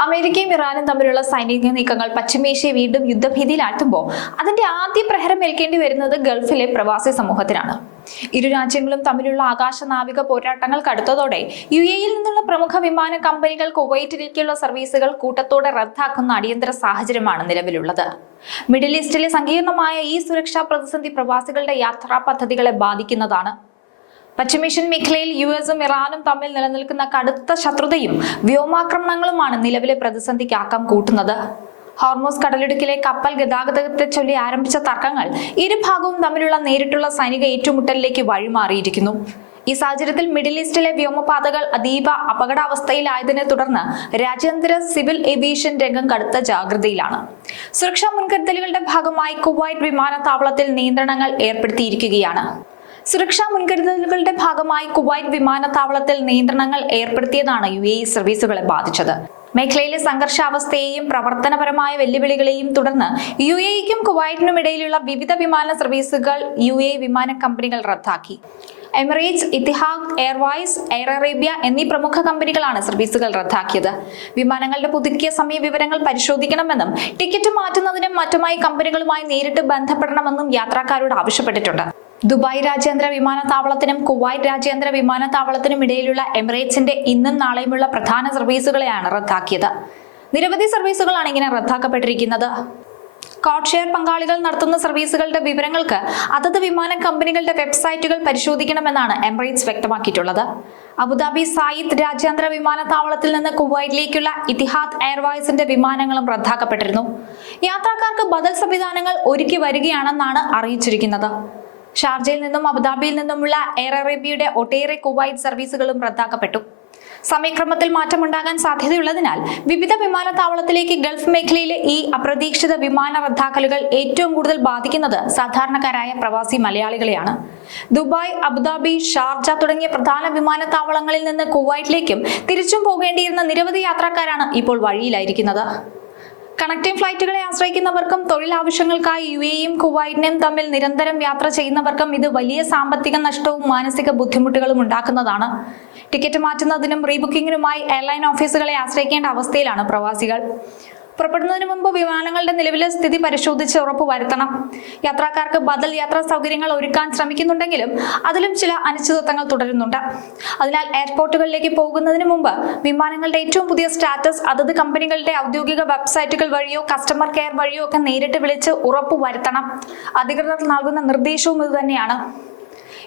അമേരിക്കയും ഇറാനും തമ്മിലുള്ള സൈനിക നീക്കങ്ങൾ പശ്ചിമേഷ്യയെ വീണ്ടും യുദ്ധഭീതിയിലാഴ്ത്തുമ്പോൾ അതിന്റെ ആദ്യ പ്രഹരം ഏൽക്കേണ്ടി വരുന്നത് ഗൾഫിലെ പ്രവാസി സമൂഹത്തിനാണ്. ഇരു രാജ്യങ്ങളും തമ്മിലുള്ള ആകാശ നാവിക പോരാട്ടങ്ങൾ കടുത്തതോടെ യുഎഇയിൽ നിന്നുള്ള പ്രമുഖ വിമാന കമ്പനികൾ കുവൈറ്റിലേക്കുള്ള സർവീസുകൾ കൂട്ടത്തോടെ റദ്ദാക്കുന്ന അടിയന്തര സാഹചര്യമാണ് നിലവിലുള്ളത്. മിഡിൽ ഈസ്റ്റിലെ സങ്കീർണമായ ഈ സുരക്ഷാ പ്രതിസന്ധി പ്രവാസികളുടെ യാത്രാ പദ്ധതികളെ ബാധിക്കുന്നതാണ്. പശ്ചിമേഷ്യൻ മേഖലയിൽ യുഎസും ഇറാനും തമ്മിൽ നിലനിൽക്കുന്ന കടുത്ത ശത്രുതയും വ്യോമാക്രമണങ്ങളുമാണ് നിലവിലെ പ്രതിസന്ധിക്ക് ആക്കം കൂട്ടുന്നത്. ഹോർമൂസ് കടലിടുക്കിലെ കപ്പൽ ഗതാഗതത്തെ ചൊല്ലി ആരംഭിച്ച തർക്കങ്ങൾ ഇരുഭാഗവും തമ്മിലുള്ള നേരിട്ടുള്ള സൈനിക ഏറ്റുമുട്ടലിലേക്ക് വഴിമാറിയിരിക്കുന്നു. ഈ സാഹചര്യത്തിൽ മിഡിൽ ഈസ്റ്റിലെ വ്യോമപാതകൾ അതീവ അപകടാവസ്ഥയിലായതിനെ തുടർന്ന് രാജ്യാന്തര സിവിൽ ഏവിയേഷൻ രംഗം കടുത്ത ജാഗ്രതയിലാണ്. സുരക്ഷാ മുൻകരുതലുകളുടെ ഭാഗമായി കുവൈറ്റ് വിമാനത്താവളത്തിൽ നിയന്ത്രണങ്ങൾ ഏർപ്പെടുത്തിയിരിക്കുകയാണ്. ഏർപ്പെടുത്തിയതാണ് യുഎഇ സർവീസുകളെ ബാധിച്ചത്. മേഖലയിലെ സംഘർഷാവസ്ഥയെയും പ്രവർത്തനപരമായ വെല്ലുവിളികളെയും തുടർന്ന് യുഎഇക്കും കുവൈറ്റിനും ഇടയിലുള്ള വിവിധ വിമാന സർവീസുകൾ യുഎഇ വിമാന കമ്പനികൾ റദ്ദാക്കി. Emirates, Etihad Airways, Air Arabia എന്നീ പ്രമുഖ കമ്പനികളാണ് സർവീസുകൾ റദ്ദാക്കിയത്. വിമാനങ്ങളുടെ പുതുക്കിയ സമയ വിവരങ്ങൾ പരിശോധിക്കണമെന്നും ടിക്കറ്റ് മാറ്റുന്നതിനും മറ്റുമായി കമ്പനികളുമായി നേരിട്ട് ബന്ധപ്പെടണമെന്നും യാത്രക്കാരോട് ആവശ്യപ്പെട്ടിട്ടുണ്ട്. ദുബായ് രാജ്യാന്തര വിമാനത്താവളത്തിനും കുവൈറ്റ് രാജ്യാന്തര വിമാനത്താവളത്തിനും ഇടയിലുള്ള എമിറേറ്റ്സിന്റെ ഇന്നും നാളെയുമുള്ള പ്രധാന സർവീസുകളെയാണ് റദ്ദാക്കിയത്. നിരവധി സർവീസുകളാണ് ഇങ്ങനെ റദ്ദാക്കപ്പെട്ടിരിക്കുന്നത്. കോഡ് ഷെയർ പങ്കാളികൾ നടത്തുന്ന സർവീസുകളുടെ വിവരങ്ങൾക്ക് അതത് വിമാന കമ്പനികളുടെ വെബ്സൈറ്റുകൾ പരിശോധിക്കണമെന്നാണ് എമിറേറ്റ്സ് വ്യക്തമാക്കിയിട്ടുള്ളത്. അബുദാബി സായിദ് രാജ്യാന്തര വിമാനത്താവളത്തിൽ നിന്ന് കുവൈറ്റിലേക്കുള്ള ഇത്തിഹാദ് എയർവൈസിന്റെ വിമാനങ്ങളും റദ്ദാക്കപ്പെട്ടിരുന്നു. യാത്രക്കാർക്ക് ബദൽ സംവിധാനങ്ങൾ ഒരുക്കി വരികയാണെന്നാണ് അറിയിച്ചിരിക്കുന്നത്. ഷാർജയിൽ നിന്നും അബുദാബിയിൽ നിന്നുമുള്ള എയർ അറേബ്യയുടെ ഒട്ടേറെ കുവൈറ്റ് സർവീസുകളും റദ്ദാക്കപ്പെട്ടു. സമയക്രമത്തിൽ മാറ്റമുണ്ടാകാൻ സാധ്യതയുള്ളതിനാൽ വിവിധ വിമാനത്താവളത്തിലേക്ക് ഗൾഫ് മേഖലയിലെ ഈ അപ്രതീക്ഷിത വിമാന റദ്ദാക്കലുകൾ ഏറ്റവും കൂടുതൽ ബാധിക്കുന്നത് സാധാരണക്കാരായ പ്രവാസി മലയാളികളെയാണ്. ദുബായ്, അബുദാബി, ഷാർജ തുടങ്ങിയ പ്രധാന വിമാനത്താവളങ്ങളിൽ നിന്ന് കുവൈറ്റിലേക്കും തിരിച്ചും പോകേണ്ടിയിരുന്ന നിരവധി യാത്രക്കാരാണ് ഇപ്പോൾ വഴിയിലായിരിക്കുന്നത്. കണക്റ്റിംഗ് ഫ്ലൈറ്റുകളെ ആശ്രയിക്കുന്നവർക്കും തൊഴിൽ ആവശ്യങ്ങൾക്കായി യുഎഇയും കുവൈറ്റിനും തമ്മിൽ നിരന്തരം യാത്ര ചെയ്യുന്നവർക്കും ഇത് വലിയ സാമ്പത്തിക നഷ്ടവും മാനസിക ബുദ്ധിമുട്ടുകളും ഉണ്ടാക്കുന്നതാണ്. ടിക്കറ്റ് മാറ്റുന്നതിനും റീബുക്കിങ്ങിനുമായി എയർലൈൻ ഓഫീസുകളെ ആശ്രയിക്കേണ്ട അവസ്ഥയിലാണ് പ്രവാസികൾ. പുറപ്പെടുന്നതിന് മുമ്പ് വിമാനങ്ങളുടെ നിലവിലെ സ്ഥിതി പരിശോധിച്ച് ഉറപ്പുവരുത്തണം. യാത്രക്കാർക്ക് ബദൽ യാത്രാ സൗകര്യങ്ങൾ ഒരുക്കാൻ ശ്രമിക്കുന്നുണ്ടെങ്കിലും അതിലും ചില അനിശ്ചിതത്വങ്ങൾ തുടരുന്നുണ്ട്. അതിനാൽ എയർപോർട്ടുകളിലേക്ക് പോകുന്നതിന് മുമ്പ് വിമാനങ്ങളുടെ ഏറ്റവും പുതിയ സ്റ്റാറ്റസ് അതത് കമ്പനികളുടെ ഔദ്യോഗിക വെബ്സൈറ്റുകൾ വഴിയോ കസ്റ്റമർ കെയർ വഴിയോ ഒക്കെ നേരിട്ട് വിളിച്ച് ഉറപ്പുവരുത്തണം. അധികൃതർ നൽകുന്ന നിർദ്ദേശവും ഇതുതന്നെയാണ്.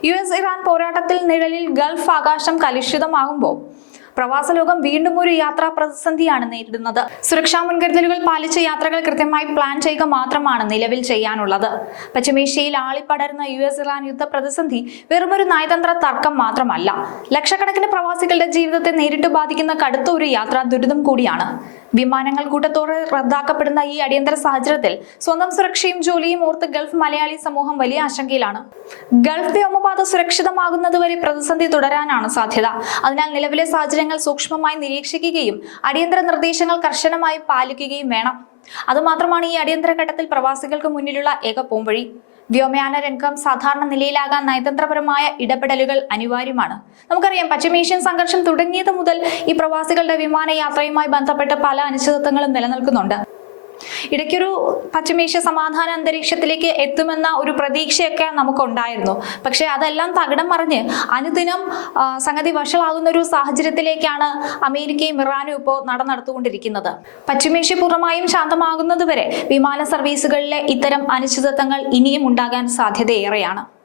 യുഎസ്-ഇറാൻ പോരാട്ടത്തിൽ നിഴലിൽ ഗൾഫ് ആകാശം കലുഷിതമാകുമ്പോൾ പ്രവാസ ലോകം വീണ്ടും ഒരു യാത്രാ പ്രതിസന്ധിയാണ് നേരിടുന്നത്. സുരക്ഷാ മുൻകരുതലുകൾ പാലിച്ച് യാത്രകൾ കൃത്യമായി പ്ലാൻ ചെയ്യുക മാത്രമാണ് നിലവിൽ ചെയ്യാനുള്ളത്. പശ്ചിമേഷ്യയിൽ ആളിപ്പടരുന്ന യുഎസ്-ഇറാൻ യുദ്ധ പ്രതിസന്ധി വെറുമൊരു നയതന്ത്ര തർക്കം മാത്രമല്ല, ലക്ഷക്കണക്കിന് പ്രവാസികളുടെ ജീവിതത്തെ നേരിട്ട് ബാധിക്കുന്ന കടുത്ത ഒരു യാത്രാ ദുരിതം കൂടിയാണ്. വിമാനങ്ങൾ കൂട്ടത്തോടെ റദ്ദാക്കപ്പെടുന്ന ഈ അടിയന്തര സാഹചര്യത്തിൽ സ്വന്തം സുരക്ഷയും ജോലിയും ഓർത്ത് ഗൾഫ് മലയാളി സമൂഹം വലിയ ആശങ്കയിലാണ്. ഗൾഫ് വ്യോമപാത സുരക്ഷിതമാകുന്നതുവരെ പ്രതിസന്ധി തുടരാനാണ് സാധ്യത. അതിനാൽ നിലവിലെ സാഹചര്യങ്ങൾ സൂക്ഷ്മമായി നിരീക്ഷിക്കുകയും അടിയന്തര നിർദ്ദേശങ്ങൾ കർശനമായി പാലിക്കുകയും വേണം. അതുമാത്രമാണ് ഈ അടിയന്തര ഘട്ടത്തിൽ പ്രവാസികൾക്ക് മുന്നിലുള്ള ഏക പോംവഴി. വ്യോമയാന രംഗം സാധാരണ നിലയിലാകാൻ നയതന്ത്രപരമായ ഇടപെടലുകൾ അനിവാര്യമാണ്. നമുക്കറിയാം, പശ്ചിമേഷ്യൻ സംഘർഷം തുടങ്ങിയത് മുതൽ ഈ പ്രവാസികളുടെ വിമാനയാത്രയുമായി ബന്ധപ്പെട്ട് പല അനിശ്ചിതത്വങ്ങളും നിലനിൽക്കുന്നുണ്ട്. ഇടയ്ക്കൊരു പശ്ചിമേഷ്യ സമാധാന അന്തരീക്ഷത്തിലേക്ക് എത്തുമെന്ന ഒരു പ്രതീക്ഷയൊക്കെ നമുക്കുണ്ടായിരുന്നു. പക്ഷെ അതെല്ലാം തകിടം മറിഞ്ഞ് അനുദിനം സംഗതി വഷളാകുന്ന ഒരു സാഹചര്യത്തിലേക്കാണ് അമേരിക്കയും ഇറാനും ഇപ്പോൾ നടന്നുകൊണ്ടിരിക്കുന്നത്. പശ്ചിമേഷ്യ പൂർണ്ണമായും ശാന്തമാകുന്നതുവരെ വിമാന സർവീസുകളിലെ ഇത്തരം അനിശ്ചിതത്വങ്ങൾ ഇനിയും ഉണ്ടാകാൻ സാധ്യതയേറെയാണ്.